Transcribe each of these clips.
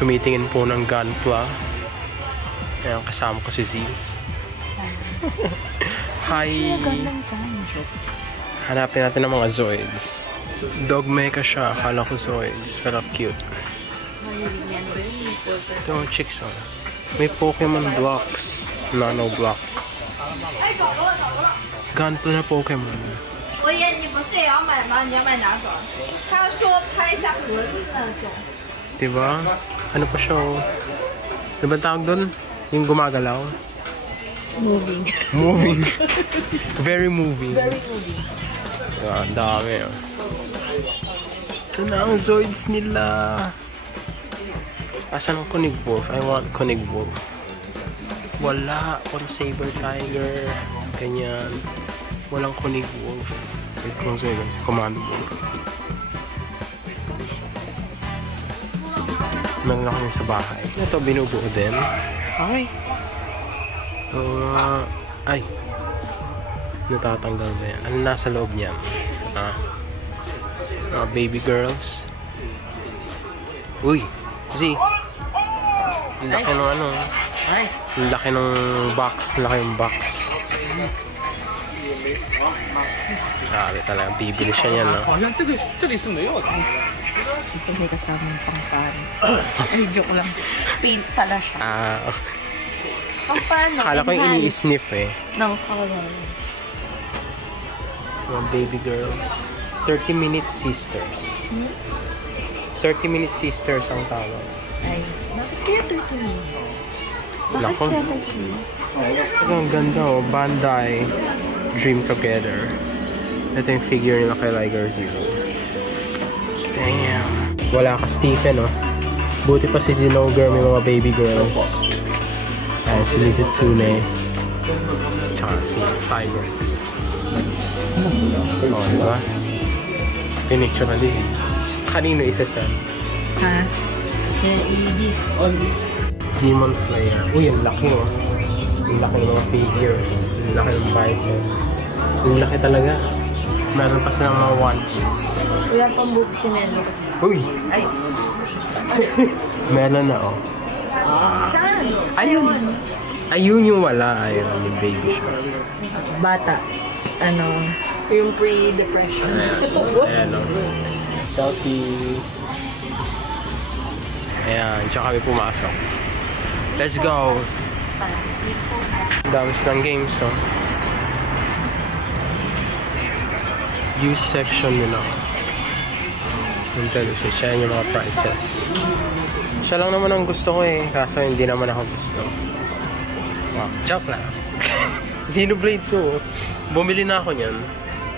Tumitingin po ng Gunpla. Ayan, kasama ko si Z. Hi! Hanapin natin ng mga Zoids. Dog mecha siya. Akala ko Zoids. Pero cute. Ito ang chicks, oh. May Pokemon blocks. Nano block. Gunpla na Pokemon. 我也你不是也要买吗？你要买哪种？他说拍一下盒子那种。 Diba? Ano pa siya, oh? Ano ba tawag doon? Yung gumagalaw? Moving. Moving. Very moving. Very moving. Ah, ang dami, oh. Ito na ang Zoids nila. Asan ang Konig Wolf? I want Konig Wolf. Wala. Puro Saber Tiger. Ganyan. Walang Konig Wolf. Wait, kung sa'yo. Commando Wolf. Meron ako yun sa bahay. Ito, binubuo din. Okay. Ay. Natatanggal ba yan? Ano nasa loob niyan? Baby girls. Uy! Z! Ang laki ng ano. Ang laki ng box. Ang laki ng box. Grabe talaga. Bibili siya yan, no? Ito may kasamang pangpano. Ay, joke lang. Paint pala siya. Okay. Pangpano. Akala ko yung ini-sniff eh. Ng color. Mga baby girls. 30-minute sisters. 30-minute sisters ang tawag. Ay, bakit kaya 30 minutes? Bakit Nako. kaya 30 minutes? Ito ang ganda, oh. Bandai Dream Together. Ito yung figure nila kay Liger Zero. Damn. Wala ka Stephen, oh. Buti pa si Zinogre may mga baby girls. Ayan, si Lizetsune. Tsaka si Tigrex. Oh, diba? Pinicture na Lizzie. Kanino isa sa? Ha? Demon Slayer. Uy, ang laki, oh. Ang laki ng mga figures. Ang laki ng biceps. Ang laki talaga. Meron pa silang mga One Piece. Wala pang book si Nezo. Uy! Ay! Meron na, oh. Saan? Ayun! Ayun yung wala. Ayun, yung baby siya. Bata. Ano? Yung pre-depression. Ayan, oh. Selfie. Ayan, tsaka kami pumasok. Let's go! Dami silang games, oh. Use section nila. Nintendo Switch. Ayan yung mga prices. Siya lang naman ang gusto ko eh. Kaso hindi naman ako gusto. Wow. Joke lang. Xenoblade 2. Bumili na ako niyan.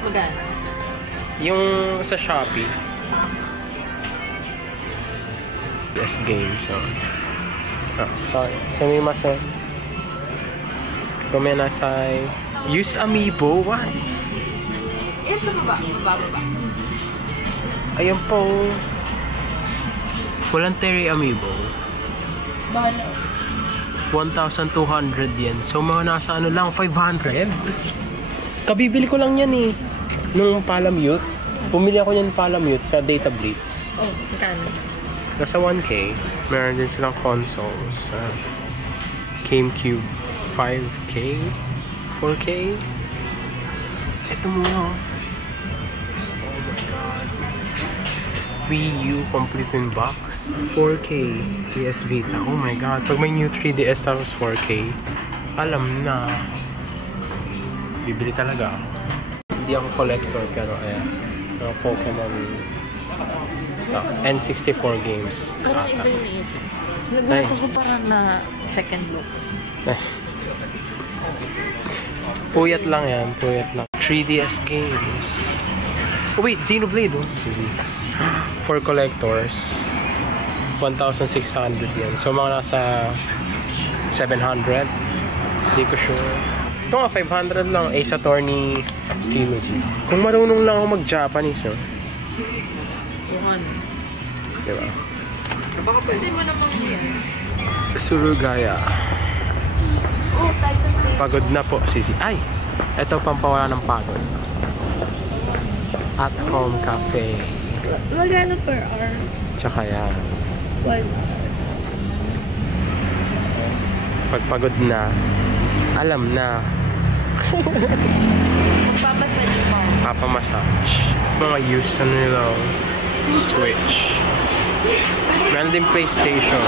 Magana? Yung sa Shopee. Yes, game. So. Sorry. Sumimasen. Gomenasai. Used amiibo? What? Yan sa baba. Baba. Ayan po. Voluntary amiibo. Bahala. 1,200 yen. So mga nasa ano lang, 500. Kabibili ko lang yan eh. Nung Palamute. Pumili ako yan Palamute sa Data Blitz. Oh, magkano? Nasa 1K. Meron din silang consoles. GameCube 5K? 4K? Ito muna. Wii U complete in box 4K PS Vita. Oh my god, pag may new 3DS tapos 4K, alam na, bibili talaga ako. Hindi ako collector pero ayan, mga Pokemon stuff. N64 games. Parang iba yung naisip. Nagulat ako parang na second look. Puyat lang yan, puyat lang. 3DS games. Oh wait, Xenoblade, oh. For collectors, 1,600 yan. So mga nasa 700. Hindi ko sure. Ito nga 500 lang. Ace Attorney Trilogy. Kung marunong lang ako mag-Japanese, oh. Diba? Baka pwede mo namang yan. Surugaya. Oh, Pagod na po si Ay! Ito pampawala ng pagod. At Home Cafe. Magkano per hour? Tsaka yan. Pag pagod na, alam na. Magpapasalig mo. Papamassage. Mga used na nila. Switch. Meron din PlayStation.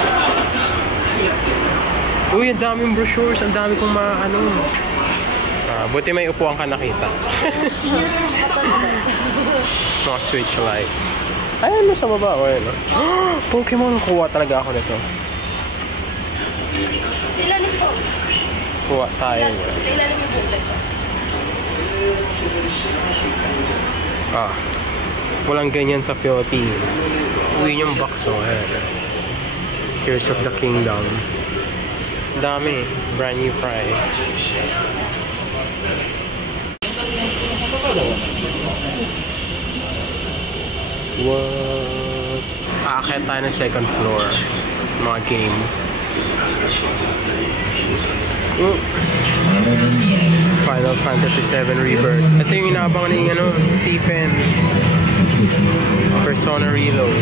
Uy, ang daming brochures. Ang dami kong ano. Buti may upuan ka nakita. Mga switch lights. Ay, ano sa baba? O, ano? Pokemon, kuha talaga ako nito. Sa ilalim po. Kuha tayo. Sa ilalim yung booklet. Walang ganyan sa Philippines. Uwi yung box, oh. Tears of the Kingdom. Dami. Brand new price. What? Aakyat tayo ng second floor. Mga game. Final Fantasy VII Rebirth. Ito yung inaabangan ng ano, Stephen. Persona Reload.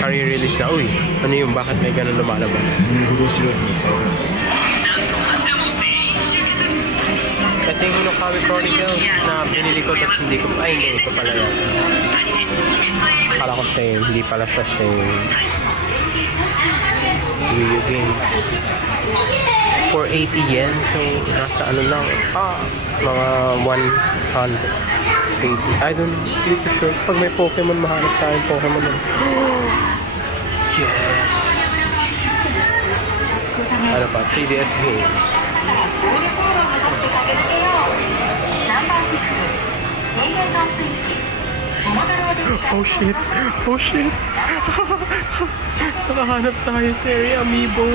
Career release na. Uy, ano yung bakit may ganun lumalabas? Ito yung Hinokami Chronicles na binili ko tapos hindi ko, hindi ko pala yan. Kala ko same, hindi pala siya same. Video games. 480 yen, so nasa ano lang, mga 180. I don't know, hindi ko sure. Pag may Pokemon, mahanap tayong Pokemon lang. Yes! Ano pa? 3DS games. Oh shit! Oh shit! Nakahanap tayo, Terry Amiibo!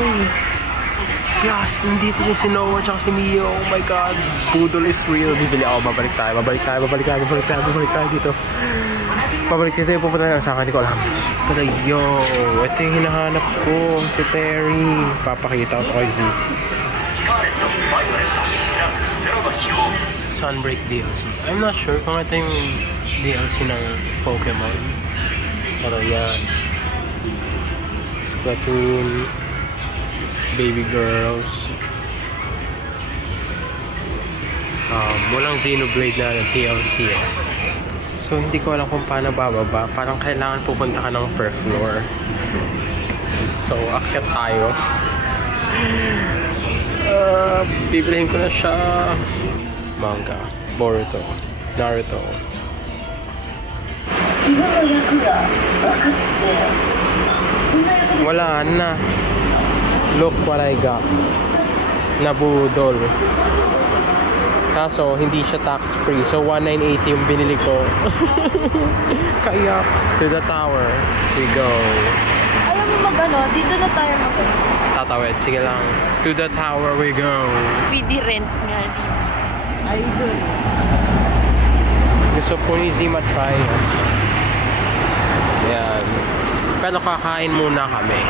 Yes! Nandito yung si Noah at si Mio. Oh my god! Poodle is real. Bibili ako. Babalik tayo dito. Babalik dito yung pupunta na sa akin. Hindi ko alam. Pero yo! Ito yung hinahanap ko. Si Terry. Papakita ko ito kay Z. Sunbreak DLC. I'm not sure kung ito yung DLC ng Pokemon. Pero yan. Splatoon. Baby Girls. Walang Xenoblade na DLC eh. So hindi ko alam kung paano bababa. Parang kailangan pupunta ka ng per floor. So akyat tayo. Bibilihin ko na siya. Manga, Boruto, Naruto. Wala na. Look what I got. Nabudol. Kaso hindi siya tax free. So 1980 yung binili ko. Kaya to the tower we go. Alam mo magano, dito na tayo magano. Tatawid, sige lang. To the tower we go. PD rent nga. Idol. Gusto po ni Zima try. Yan. Pero kakain muna kami.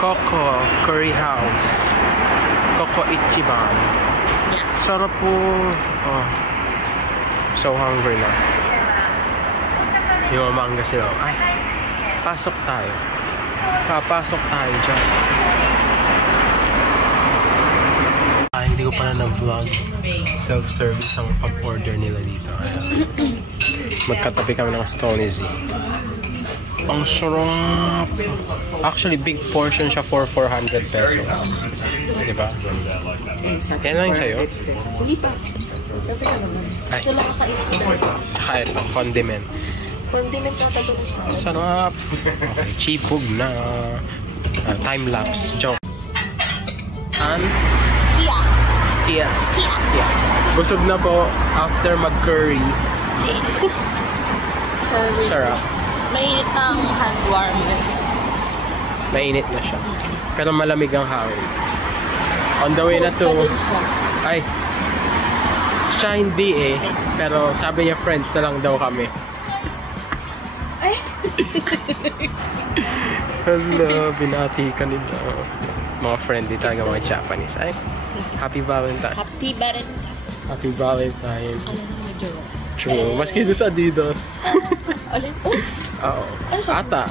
Coco Curry House. Coco Ichiban. Yeah. Sarap po. Oh. So hungry na. Yung manga sila. Ay, pasok tayo. Papasok tayo dyan. Hindi ko pala na-vlog. Self-service ang pag-order nila dito. Magkatabi kami ng stall ni Z. Ang sarap! Actually, big portion siya for 400 pesos. Diba? Yan lang yung sa'yo? Hindi pa. Ay. Ito lang kaka-extra. Tsaka ito, condiments. Condiments na tatanong sa akin. Sarap! Okay, chipog na. Time-lapse. Joke. And? Skia. Busog na po after mag-curry. Curry. Sarap. Mainit ang hand warmers. Mainit na siya. Pero malamig ang hangin. On the way na to. Ay. Siya hindi eh. Pero sabi niya friends na lang daw kami. Ay. Hello, binati ka nila. Mga friendly talaga mga Japanese. Ay. Happy Valentine. Happy Valentine. Happy Valentine. Alam mo, Joe. True. Maski doon sa Adidas. Alin? Oh. Oo. Ano sabi? Ata.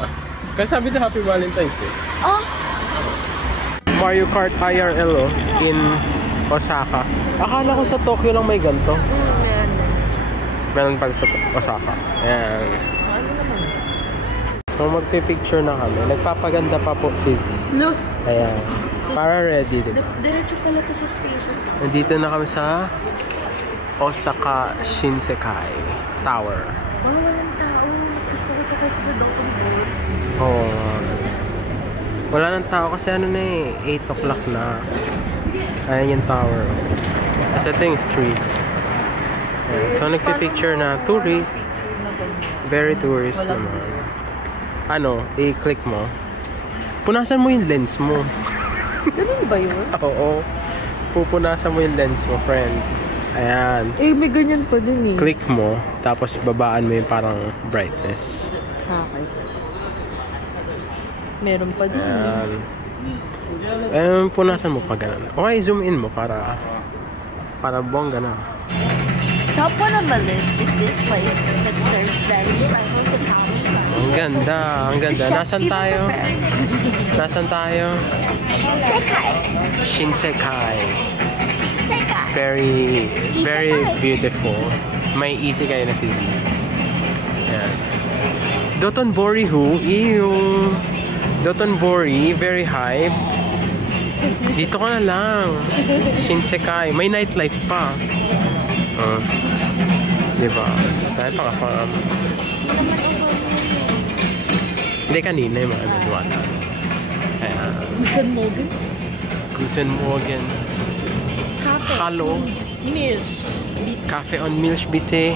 Kasi sabi na Happy Valentine's eh. Ah. Mario Kart IRL oh, in Osaka. Akala ko sa Tokyo lang may ganito. Meron na. Meron pala sa Osaka. Ayan. Ano naman? So magpipicture na kami. Nagpapaganda pa po si Z. Look! Ayan. Para ready, diba? Diretso pala to sa station. Nandito na kami sa Osaka Shinsekai Tower. Oh, walang tao. Mas gusto ko ito kasi sa Doton Road. Oo. Wala nang tao kasi ano na eh, 8 o'clock na. Ayan yung tower. Kasi ito yung street. Ayan. So nagpipicture na tourist. Very tourist naman. Ano, i-click mo. Punasan mo yung lens mo. Ganun ba yun? Oo. Pupunasan mo yung lens mo, friend. Ayan. Eh, may ganyan pa din eh. Click mo, tapos babaan mo yung parang brightness. Okay. Meron pa din Ayan. Eh, punasan mo pa ganun. Okay, zoom in mo para bongga na. Top one on my list is this place that serves very Spanish Italian. Ang ganda, ang ganda. Nasaan tayo? Nasaan tayo? Shinsekai. Shinsekai. Shinsekai. Very beautiful. May easy kayo na si Z. Ayan. Dotonbori who? Ew. Dotonbori, very hype. Dito ka na lang. Shinsekai. May nightlife pa. Diba? Dahil pa ka hindi kanina yung mga nagwata. Ayan. Guten Morgen. Guten Morgen. Hallo. Milch. Kaffee on Milch bitte.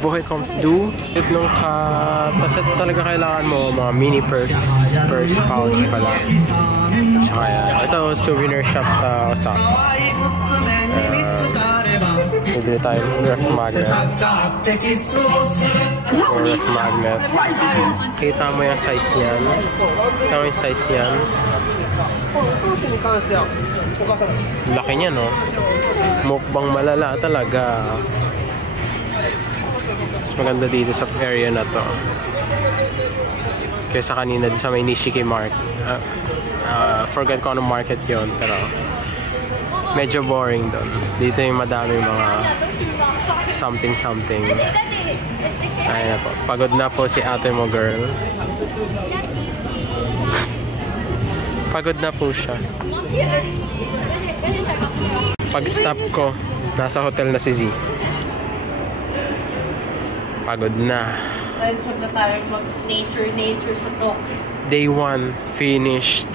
Woher kommst du? Nung kasi talaga kailangan mo mga mini purse pouch pala. Tsaka yan. Ito souvenir shop sa Osaka. Bibili tayo ref magnet. Ref magnet. Kita mo yung size niyan. Kita mo yung size niyan. Laki niya, no? Mukbang malala talaga. Mas maganda dito sa area na to. Kaysa kanina sa may Nishiki Market. Forgot ko anong market yun, pero medyo boring doon. Dito yung madaming mga something. Ayun na po. Pagod na po si ate mo, girl. Pagod na po siya. Pag stop ko, nasa hotel na si Z. Pagod na. Let's wag na tayo mag nature sa Tokyo. Day 1 finished.